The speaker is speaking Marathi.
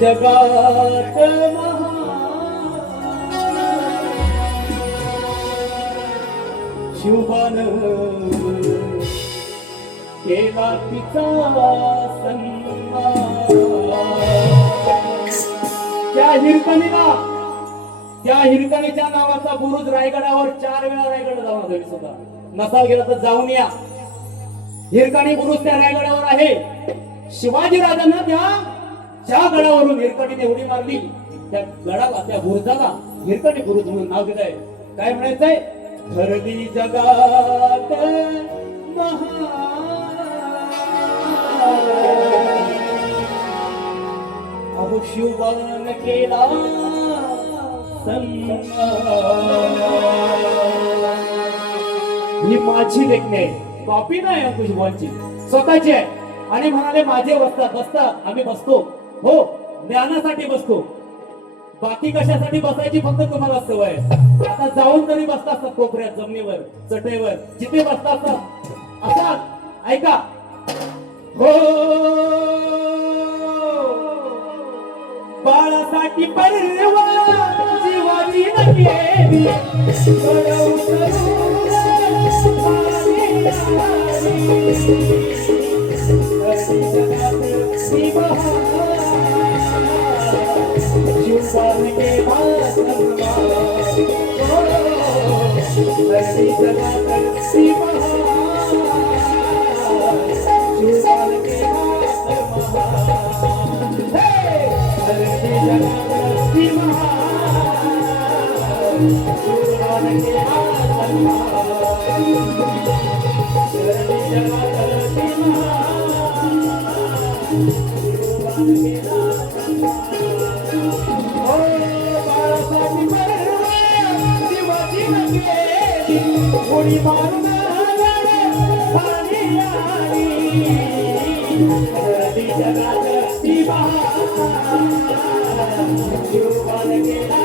जगात शिवबान केला तिचा सन्मान. त्या हिरकणीच्या नावाचा बुरुज रायगडावर 4 वेळा रायगड जाऊन आलो सुद्धा. नसाल गेला तर जाऊन या. हिरकणी बुरुज त्या रायगडावर आहे. शिवाजी राजांना ज्या गडावरून हिरकणीने उडी मारली त्या गडाला, त्या बुरुजाला हिरकणी बुरुज म्हणून नाव दिलंय. काय म्हणायचंय? ठरली जगात अहो शिवबान केला सन्मान. ही माझी लेखणी आहे, कॉपी नाही अंकुश बुवांची, स्वतःची आहे. आणि म्हणाले माझे बसता आम्ही बसतो. हो, ज्ञानासाठी बसतो. बाकी कशासाठी बसायची फक्त तुम्हाला सवय. आता जाऊन तरी बसता असतात कोपऱ्यात, जमिनीवर, चटईवर, जिथे बसता असतात असा ऐका. हो, बाळासाठी परवा जीवाची नकेली उडी मारून पाणी आली जगात शिवबान केला